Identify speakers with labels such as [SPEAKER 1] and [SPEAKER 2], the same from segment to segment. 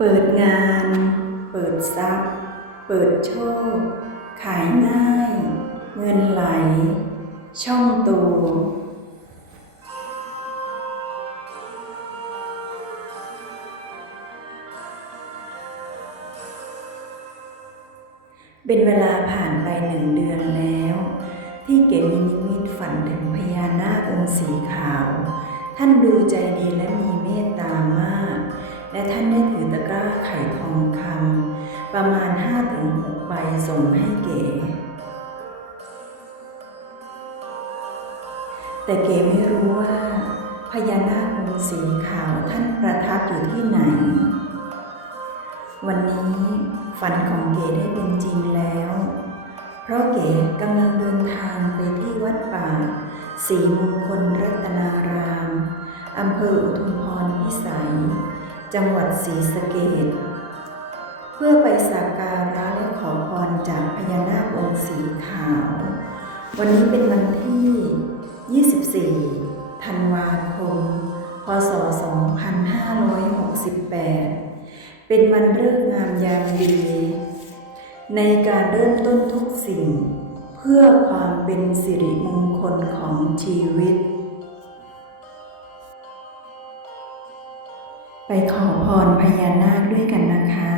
[SPEAKER 1] เปิดงาน เปิดทรัพย์ เปิดโชค ขายง่าย เงินไหล ช่องตัวเป็นเวลาผ่านไปหนึ่งเดือนแล้ว ที่เก๋มีนิมิตฝันถึงพญานาคองค์สีขาว ท่านดูใจดีและมีเมตตามาก และท่านได้ถือตะกร้าไข่ทองคำประมาณ 5-6ใบส่งให้เก๋ แต่เก๋ไม่รู้ว่า พญานาคองค์สีขาวท่านประทับอยู่ที่ไหน วันนี้ฝันของเก๋ได้เป็นจริงแล้ว เพราะเก๋กำลังเดินทางไปที่วัดป่าศรีมงคลรัตนาราม อำเภออุทุมพรพิสัย จังหวัดศรีสะเกษเพื่อไปสักการะและขอพรจากพญานาคองค์สีขาว วันนี้เป็นวันที่ 24 ธันวาคม พศ 2568 เป็นวันเริ่งามยามดี ในการเริ่มต้นทุกสิ่ง เพื่อความเป็นสิริมงคลของชีวิต ไปขอพรพญานาคด้วยกันนะคะ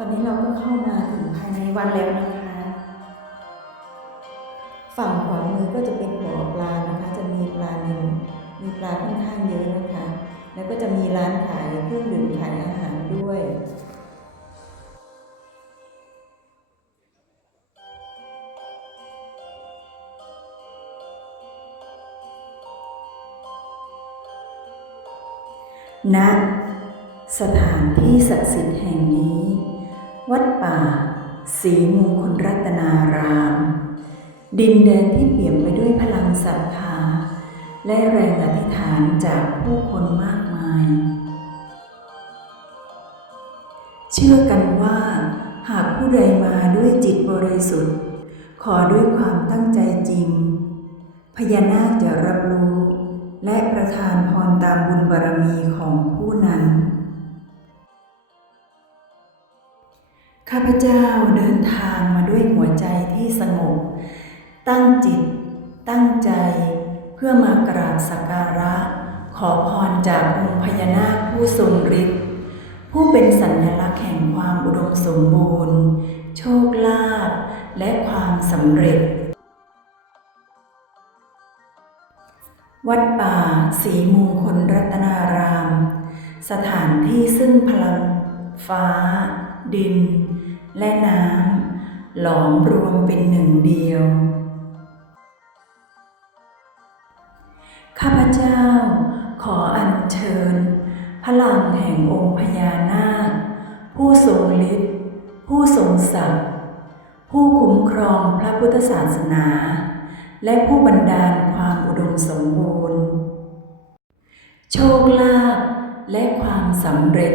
[SPEAKER 1] อนนี้เราก็เข้ามาถึงภายในวัดแล้วนะคะ ฝั่งขวามือก็จะเป็นบ่อปลานะคะ จะมีปลานิลมีปลาค่อนข้างเยอะนะคะ แล้วก็จะมีร้านขายเครื่องดื่มขายอาหารด้วยณสถานที่ศักดิ์สิทธิ์แห่งนี้ วัดป่าศรีมงคลรัตนาราม ดินแดนที่เปี่ยมไปด้วยพลังศรัทธา และแรงอธิษฐานจากผู้คนมากมาย เชื่อกันว่า หากผู้ใดมาด้วยจิตบริสุทธิ์ ขอด้วยความตั้งใจจริง พญานาคจะรับรู้ และประทานพรตามบุญบารมีของผู้นั้น ข้าพเจ้าเดินทางมาด้วยหัวใจที่สงบ ตั้งจิต ตั้งใจ เพื่อมากราบสักการะ ขอพรจากองค์พญานาคผู้ทรงฤทธิ์ผู้เป็นสัญลักษณ์แห่งความอุดมสมบูรณ์ โชคลาภและความสำเร็จ วัดป่าศรีมงคลรัตนาราม สถานที่ซึ่งพลัง ฟ้า ดิน และน้ำหลอมรวมเป็นหนึ่งเดียว ข้าพเจ้าขออัญเชิญ พลังแห่งองค์พญานาค ผู้ทรงฤทธิ์ผู้ทรงศักดิ์ผู้คุ้มครองพระพุทธศาสนา และผู้บันดาลความอุดมสมบูรณ์ โชคลาภและความสำเร็จ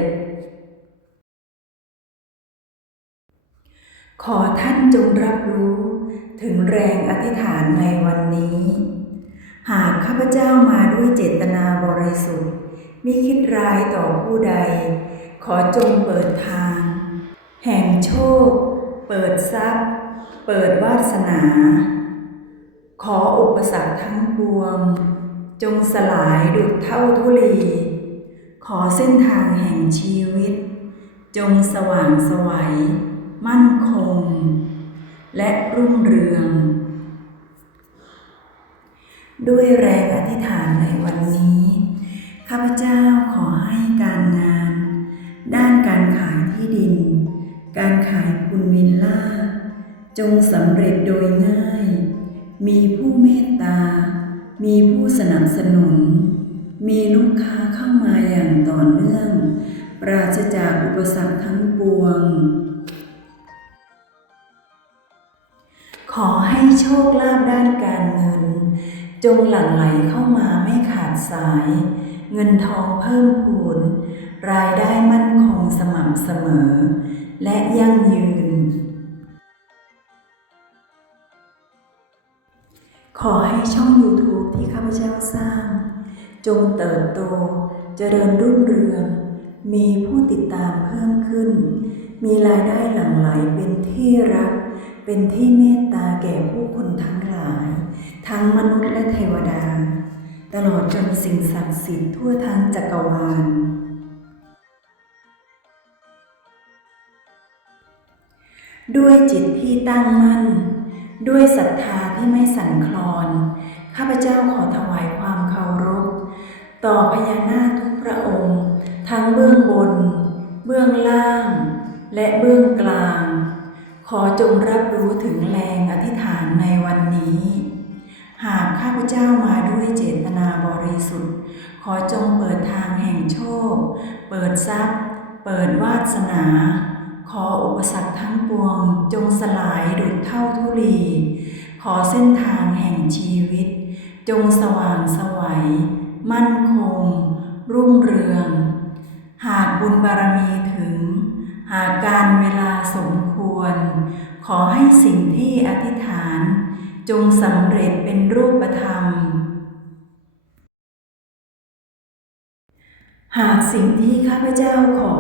[SPEAKER 1] ขอท่านจงรับรู้ถึงแรงอธิษฐานในวันนี้ หากข้าพเจ้ามาด้วยเจตนาบริสุทธิ์มิคิดร้ายต่อผู้ใด ขอจงเปิดทาง แห่งโชค เปิดทรัพย์ เปิดวาสนา ขออุปสรรคทั้งปวง จงสลายดุจเท่าทุลี ขอเส้นทางแห่งชีวิต จงสว่างสวัย มั่นคง และรุ่งเรือง ด้วยแรงอธิษฐานในวันนี้ ข้าพเจ้าขอให้การงาน ด้านการขายที่ดิน การขายคุณวิลล่า จงสำเร็จโดยง่าย มีผู้เมตตา มีผู้สนับสนุน มีลูกค้าเข้ามาอย่างต่อเนื่อง ปราศจากอุปสรรคทั้งปวง ขอให้โชคลาภด้านการเงิน จงหลั่งไหลเข้ามาไม่ขาดสาย เงินทองเพิ่มพูน รายได้มั่นคงสม่ำเสมอ และยั่งยืน ขอให้ช่อง YouTube ที่ข้าพเจ้าสร้าง จงเติบโต เจริญรุ่งเรือง มีผู้ติดตามเพิ่มขึ้น มีรายได้หลั่งไหลเป็นที่รัก เป็นที่เมตตาแก่ผู้คนทั้งหลาย ทั้งมนุษย์และเทวดา ตลอดจนสิ่งศักดิ์สิทธิ์ทั่วทั้งจักรวาล ด้วยจิตที่ตั้งมั่น ด้วยศรัทธาที่ไม่สั่นคลอน ข้าพเจ้าขอถวายความเคารพ ต่อพญานาคทุกพระองค์ ทั้งเบื้องบน เบื้องล่าง และเบื้องกลาง ขอจงรับรู้ถึงแรงอธิษฐานในวันนี้ หากข้าพเจ้ามาด้วยเจตนาบริสุทธิ์ ขอจงเปิดทางแห่งโชค เปิดทรัพย์ เปิดวาสนา ขออุปสรรคทั้งปวง จงสลายดุจเท่าทุลี ขอเส้นทางแห่งชีวิต จงสว่างสวัย มั่นคง รุ่งเรือง หากบุญบารมีถึง หากการเวลาสมควร ควร ขอให้สิ่งที่อธิษฐาน จงสำเร็จเป็นรูปธรรม หากสิ่งที่ข้าพเจ้าขอ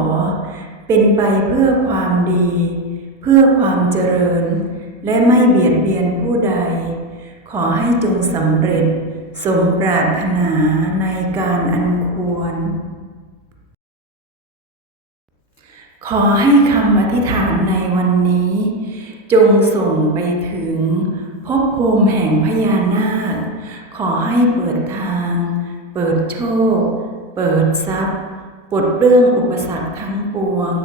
[SPEAKER 1] เป็นไปเพื่อความดี เพื่อความเจริญ และไม่เบียดเบียนผู้ใด ขอให้จงสำเร็จสมปรารถนาในการอัน ขอให้คำอธิษฐานในวันนี้ จงส่งไปถึงภพภูมิแห่งพญานาค ขอให้เปิดทาง เปิดโชค เปิดทรัพย์ปลดเรื่องอุปสรรคทั้งปวง